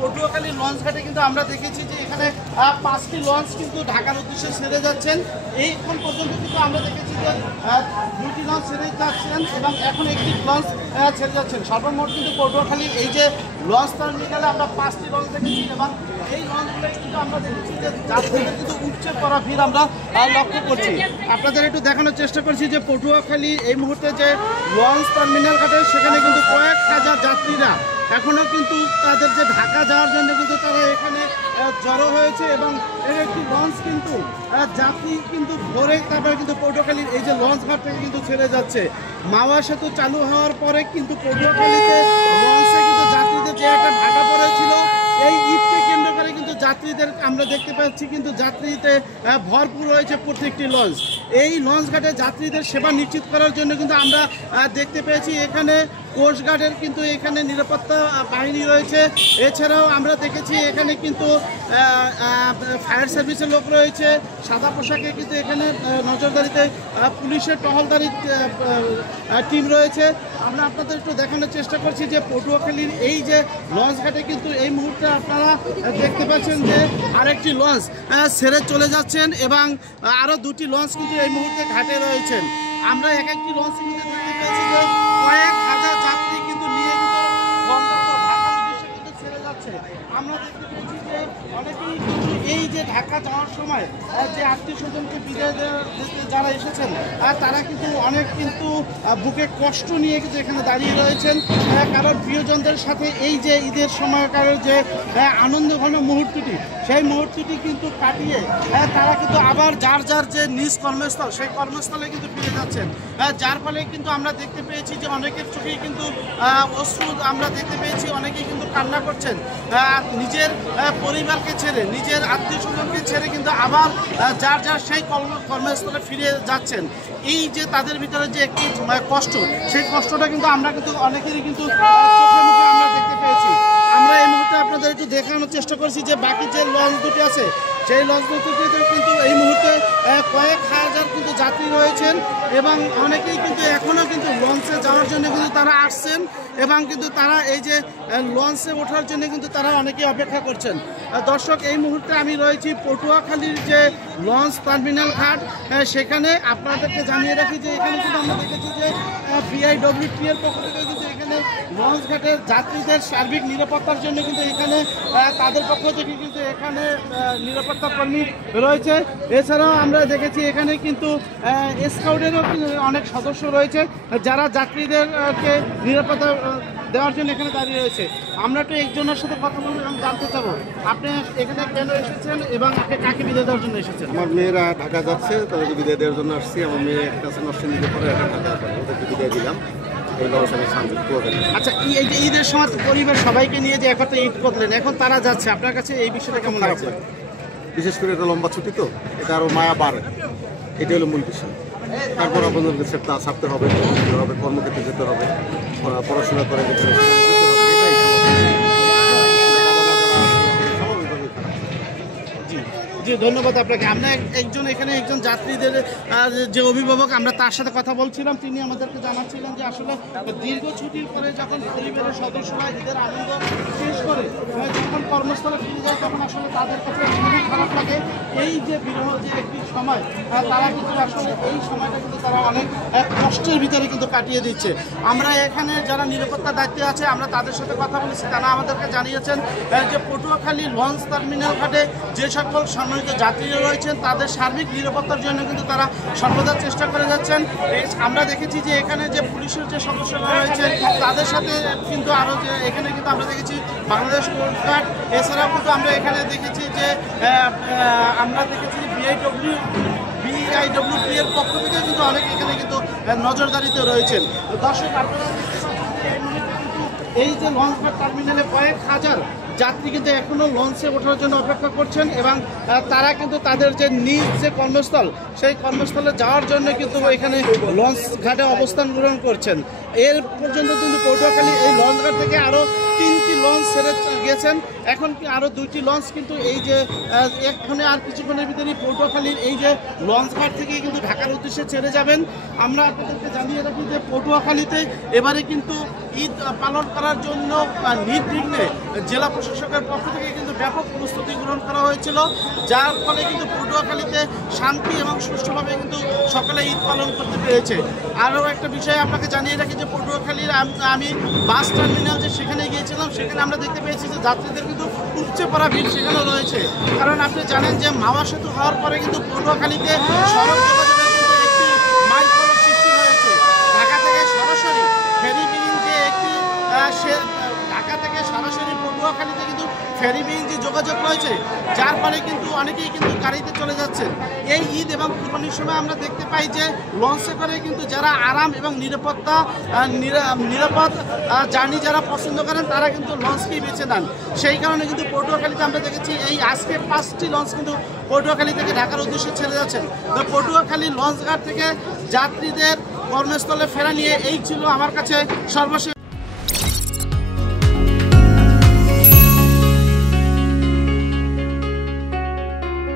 Patuakhali launch ঘাটে কিন্তু আমরা দেখেছি যে এখানে 5টি লঞ্চ কিন্তু ঢাকার উদ্দেশ্যে ছেড়ে যাচ্ছেন। এখন পর্যন্ত কিন্তু আমরা দেখেছি যে 2টি লঞ্চ ছেড়ে যাচ্ছেন এবং এখন একটি লঞ্চ ছেড়ে যাচ্ছেন। সর্বমোট কিন্তু পটুয়াখালীর এই যে লঞ্চ টার্মিনালে আমরা 5টি লঞ্চ দেখেছি এবং এই লঞ্চগুলো কিন্তু আমরা দেখেছি যে যাত্রীদের কিন্তু উপচে পড়া ভিড় আমরা লক্ষ্য করছি। আপনাদের একটু দেখানোর চেষ্টা করছি যে পটুয়াখালী এই মুহূর্তে যে লঞ্চ টার্মিনাল ঘাটে সেখানে কিন্তু কয়েক হাজার যাত্রীরা এখনও কিন্তু তাদের যে ঢাকা যাওয়ার জন্য কিন্তু তারা এখানে জড়ো হয়েছে এবং এর একটি লঞ্চ কিন্তু যাত্রী কিন্তু ভোরে তারপরে কিন্তু পটুয়াখালীর এই যে লঞ্চ ঘাট থেকে কিন্তু ছেড়ে যাচ্ছে। মাওয়া সেতু চালু হওয়ার পরে কিন্তু পটুয়াখালীতে লঞ্চে কিন্তু যাত্রীদের যে একটা ভাটা পড়েছিল, এই ঈদকে কেন্দ্র করে কিন্তু যাত্রীদের আমরা দেখতে পাচ্ছি কিন্তু যাত্রীতে ভরপুর হয়েছে প্রত্যেকটি লঞ্চ। এই লঞ্চ ঘাটে যাত্রীদের সেবা নিশ্চিত করার জন্য কিন্তু আমরা দেখতে পেয়েছি এখানে কোস্টগার্ডের কিন্তু এখানে নিরাপত্তা বাহিনী রয়েছে। এছাড়াও আমরা দেখেছি এখানে কিন্তু ফায়ার সার্ভিসের লোক রয়েছে, সাদা পোশাকে কিন্তু এখানে নজরদারিতে পুলিশের টহলদারি টিম রয়েছে। আমরা আপনাদের একটু দেখানোর চেষ্টা করছি যে পটুয়াখালীর এই যে লঞ্চ ঘাটে কিন্তু এই মুহূর্তে আপনারা দেখতে পাচ্ছেন যে আরেকটি লঞ্চ ছেড়ে চলে যাচ্ছেন এবং আরও 2টি লঞ্চ কিন্তু এই মুহূর্তে ঘাটে রয়েছেন। আমরা এক একটি লঞ্চ কিন্তু দেখতে পেয়েছি যে কয়েক হাজার যাত্রী কিন্তু নিয়ে কিন্তু গন্তব্য ঢাকার উদ্দেশ্যে কিন্তু ছেড়ে যাচ্ছে। আমরা দেখতে পেয়েছি যে অনেকেই কিন্তু এই যে ঢাকা যাওয়ার সময় যে আত্মীয় স্বজনকে বিদায় দিতে যারা এসেছেন তারা কিন্তু অনেক কিন্তু বুকে কষ্ট নিয়ে কিন্তু এখানে দাঁড়িয়ে রয়েছেন, কারণ প্রিয়জনদের সাথে এই যে ঈদের সময়কার যে আনন্দ ঘন মুহূর্তটি সেই মুহূর্তটি কিন্তু কাটিয়ে তারা কিন্তু আবার যার যার যে নিজ কর্মস্থল সেই কর্মস্থলে কিন্তু ফিরে যাচ্ছেন, যার ফলে কিন্তু আমরা দেখতে পেয়েছি যে অনেকের চোখেই কিন্তু অশ্রু আমরা দেখতে পেয়েছি, অনেকেই কিন্তু কান্না করছেন নিজের পরিবারকে ছেড়ে নিজের আত্মীয় স্বজনকে ছেড়ে কিন্তু আবার যার যার সেই কর্মস্থলে ফিরে যাচ্ছেন। এই যে তাদের ভিতরে যে একটি কষ্ট, সেই কষ্টটা কিন্তু আমরা কিন্তু অনেকেরই কিন্তু চোখে মুখে আমরা দেখতে পেয়েছি। আমরা এই মুহূর্তে আপনাদের একটু দেখানোর চেষ্টা করছি যে বাকি যে লঞ্চ দুটি আছে সেই লঞ্চ দুটিতে কিন্তু এই মুহূর্তে কয়েক হাজার কিন্তু যাত্রী রয়েছেন এবং অনেকেই কিন্তু এখনও কিন্তু লঞ্চে যাওয়ার জন্য কিন্তু তারা আসছেন এবং কিন্তু তারা এই যে লঞ্চে ওঠার জন্য কিন্তু তারা অনেকেই অপেক্ষা করছেন। দর্শক, এই মুহূর্তে আমি রয়েছি পটুয়াখালীর যে লঞ্চ টার্মিনাল ঘাট, সেখানে আপনাদেরকে জানিয়ে রাখি যে এখানে কিন্তু আমরা দেখেছি যে BIWT এর পক্ষ থেকে কিন্তু এখানে লঞ্চ ঘাটের যাত্রীদের সার্বিক নিরাপত্তার জন্য কিন্তু এখানে তাদের পক্ষ থেকে কিন্তু এখানে নিরাপত্তা কর্মী রয়েছে। এছাড়াও আমরা দেখেছি এখানে কিন্তু স্কাউটেরও অনেক সদস্য রয়েছে যারা যাত্রীদেরকে নিরাপত্তা দেওয়ার জন্য এখানে দাঁড়িয়ে রয়েছে। আমরা তো একজনের সাথে কথা বলে জানতে চাবো আপনি এখানে কেন এসেছেন এবং আপনি কাকে বিদায় দেওয়ার জন্য এসেছেন? আমার মেয়েরা ঢাকা যাচ্ছে, তাদেরকে বিদায় দেওয়ার জন্য আসছি। আমার মেয়ে একটা আছে নরসিংদীতে পরে, একটা ঢাকা, ওদেরকে বিদায় দিলাম। আচ্ছা, এই যে ঈদের সময় পরিবার সবাইকে নিয়ে যে একবার ঈদ করলেন, এখন তারা যাচ্ছে, আপনার কাছে এই বিষয়টা কেমন লাগছে? বিশেষ করে এটা লম্বা ছুটি তো, এটা আরও মায়া বাড়ে, এটা হলো মূল বিষয়। তারপর আপনাদেরকে ছাড়তে হবে, কর্মক্ষেত্রে যেতে হবে, পড়াশোনা করে যেতে হবে। জি, ধন্যবাদ আপনাকে। আমরা একজন যাত্রীদের যে অভিভাবক, আমরা তার সাথে কথা বলছিলাম, তিনি আমাদেরকে জানাচ্ছিলেন যে আসলে দীর্ঘ ছুটির পরে যখন পরিবারের সদস্যরা ঈদের আনন্দ শেষ করে যখন কর্মস্থলে ফিরে যায় তখন আসলে তাদের কাছে খুবই খারাপ লাগে। এই যে বিরহ যে একটি সময়, তারা কিন্তু আসলে এই সময়টা কিন্তু তারা অনেক কষ্টের ভিতরে কিন্তু কাটিয়ে দিচ্ছে। আমরা এখানে যারা নিরাপত্তার দায়িত্বে আছে আমরা তাদের সাথে কথা বলেছি, তারা আমাদেরকে জানিয়েছেন যে পটুয়াখালী লঞ্চ টার্মিনাল ঘাটে যে সকল যাত্রীরা রয়েছেন তাদের সার্বিক নিরাপত্তার জন্য কিন্তু তারা সর্বদা চেষ্টা করে যাচ্ছেন। আমরা দেখেছি যে এখানে যে পুলিশের যে সদস্যরা রয়েছেন তাদের সাথে কিন্তু আরও যে এখানে কিন্তু আমরা দেখেছি বাংলাদেশ কোস্টগার্ড, এছাড়াও কিন্তু আমরা এখানে দেখেছি যে BIWT এর পক্ষ থেকে কিন্তু অনেক এখানে কিন্তু নজরদারিতে রয়েছেন। দর্শক, আপনারা এই যে লঞ্চ টার্মিনালে কয়েক হাজার যাত্রী কিন্তু এখনও লঞ্চে ওঠার জন্য অপেক্ষা করছেন এবং তারা কিন্তু তাদের যে নিজ যে কর্মস্থল সেই কর্মস্থলে যাওয়ার জন্য কিন্তু এখানে লঞ্চ ঘাটে অবস্থান গ্রহণ করছেন। এর পর্যন্ত কিন্তু পটুয়াখালী এই লঞ্চ ঘাট থেকে আরও 3টি লঞ্চ ছেড়ে গেছেন। এখন কি আরও 2টি লঞ্চ কিন্তু এই যে এখানে আর কিছুক্ষণের ভিতরেই পটুয়াখালীর এই যে লঞ্চ ঘাট থেকে কিন্তু ঢাকার উদ্দেশ্যে ছেড়ে যাবেন। আমরা আপনাদেরকে জানিয়ে রাখি যে পটুয়াখালীতে এবারে কিন্তু ঈদ পালন করার জন্য নির্বিঘ্নে জেলা প্রশাসকের পক্ষ থেকে কিন্তু ব্যাপক প্রস্তুতি গ্রহণ করা হয়েছিল, যার ফলে কিন্তু পটুয়াখালীতে শান্তি এবং সুষ্ঠুভাবে কিন্তু সকলে ঈদ পালন করতে পেরেছে। আরও একটা বিষয় আপনাকে জানিয়ে রাখি যে পটুয়াখালীর আমি বাস টার্মিনাল যে সেখানে গিয়েছিলাম, সেখানে আমরা দেখতে পেয়েছি যে যাত্রীদের কিন্তু উপচে পড়া ভিড় সেখানেও রয়েছে। কারণ আপনি জানেন যে মাওয়া সেতু হওয়ার পরে কিন্তু পটুয়াখালীতে সড়ক যোগাযোগের কিন্তু একটি মাইলফলক সৃষ্টি হয়েছে। ঢাকা থেকে সরাসরি ফেরিবিহীন যে একটি ঢাকা থেকে সরাসরি পটুয়াখালীতে কিন্তু ফেরিবিহীন যে যোগাযোগ রয়েছে, যার ফলে কিন্তু অনেকেই কিন্তু গাড়িতে চলে যাচ্ছেন। এই ঈদ এবং কুরবানির সময় আমরা দেখতে পাই যে লঞ্চে করে কিন্তু যারা আরাম এবং নিরাপদ জার্নি যারা পছন্দ করেন তারা কিন্তু লঞ্চকেই বেছে নেন। সেই কারণে কিন্তু পটুয়াখালীতে আমরা দেখেছি এই আজকে 5টি লঞ্চ কিন্তু পটুয়াখালী থেকে ঢাকার উদ্দেশ্যে ছেড়ে যাচ্ছেন। তো পটুয়াখালী লঞ্চঘাট থেকে যাত্রীদের কর্মস্থলে ফেরা নিয়ে এই ছিল আমার কাছে সর্বশেষ।